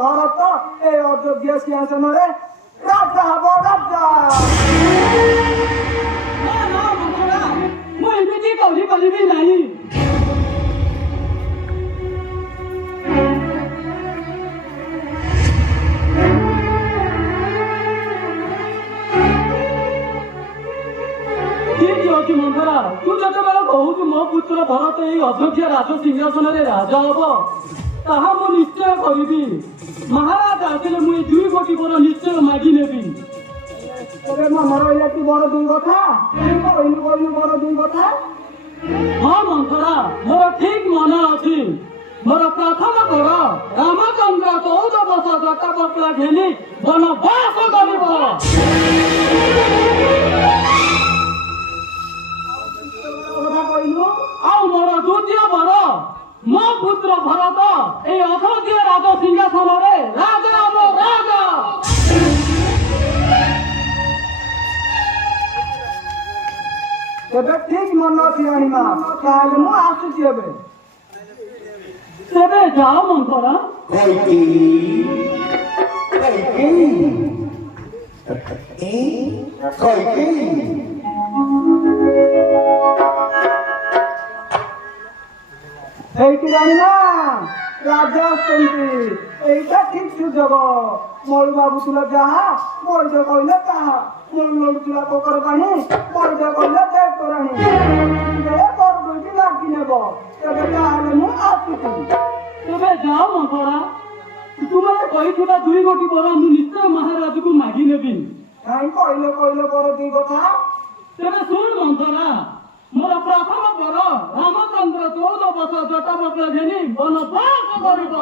भरत ए अयोध्या सिंहासन राजा हब राजा। କରିପାରିବି ନାହିଁ। ଠିକ ଅଛି ମନ୍ଥରା, ତୁ ଯେତେବେଳେ କହୁଛୁ ମୋ ପୁତ୍ର ଭରତ ଏଇ ଅଯୋଧ୍ୟା ରାଜ ସିଂହାସନରେ ରାଜା ହବ, ତାହା ମୁଁ ନିଶ୍ଚୟ କରିବି। ମହାରାଜ ଆସିଲେ ମୁଁ ଏଇ 2 କୋଟି ବର ନିଶ୍ଚୟ ମାଗି ନେବି। ଏବେ ମନ ରହିଲା ତୁ ବଡ ଦୁଇ କଥା କହିଲୁ ବଡ ଦୁଇ କଥା। ହଁ ମନ୍ଥରା, ମୋର ଠିକ ମନେ ଅଛି। ମୋର ପ୍ରଥମ ବର ରାମଚନ୍ଦ୍ର 14 ବର୍ଷ ଜଟା ପକଲା ଘେନି ବନବାସ କରିବ। ଆଉ ମୋର ଦ୍ୱିତୀୟ ବର ମୋ ପୁତ୍ର ଭରତ ଏଇ ଅଯୋଧ୍ୟା ରାଜ ସିଂହାସନରେ ରାଜା ହବ ରାଜା। ଏବେ ଠିକ ମନ ଅଛି ରାଣୀମା, ତାହେଲେ ମୁଁ ଆସୁଛି ଏବେ। ତେବେ ଯାଅ ମନ୍ଥରା। এইটি রানীমা, রাজা আসছেন। এইটা ঠিক সুযোগ। মরু বাবু তুলা যাহা বৈধ কইলে তাহা। মরু মরু তুলা পোকর পানি বৈধ কইলে বেগ তোরানি। বর দুইটি লাগি নেব। তবে তাহলে ମୁଁ ଆସୁଛି। ତେବେ ଯାଅ ମନ୍ଥରା, ତୁମେ କହିଥିବା 2 କୋଟି ବର ମୁଁ ନିଶ୍ଚୟ ମହାରାଜକୁ ମାଗି ନେବି। କାହିଁ କହିଲେ ବର ଦୁଇ କଥା। ତେବେ ଶୁଣ ମନ୍ଥରା, ମୋର ପ୍ରଥମ ବର ରାମଚନ୍ଦ୍ର 14 ବର୍ଷ ଜଟା ପକଲା ଘେନି ବନବାସ କରିବ।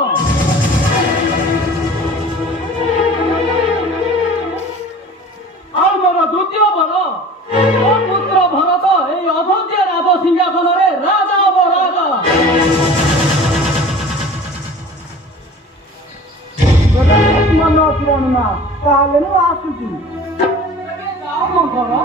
ଆଉ ମୋର ଦ୍ୱିତୀୟ ବର ମୋ ପୁତ୍ର ଭରତ ଏଇ ଅଯୋଧ୍ୟା ରାଜ ସିଂହାସନରେ ରାଜା ହବ ରାଜା। ମନ ଅଛି ରାଣୀମା, ତାହେଲେ ମୁଁ ଆସୁଛି। ତେବେ ଯାଅ ମନ୍ଥରା।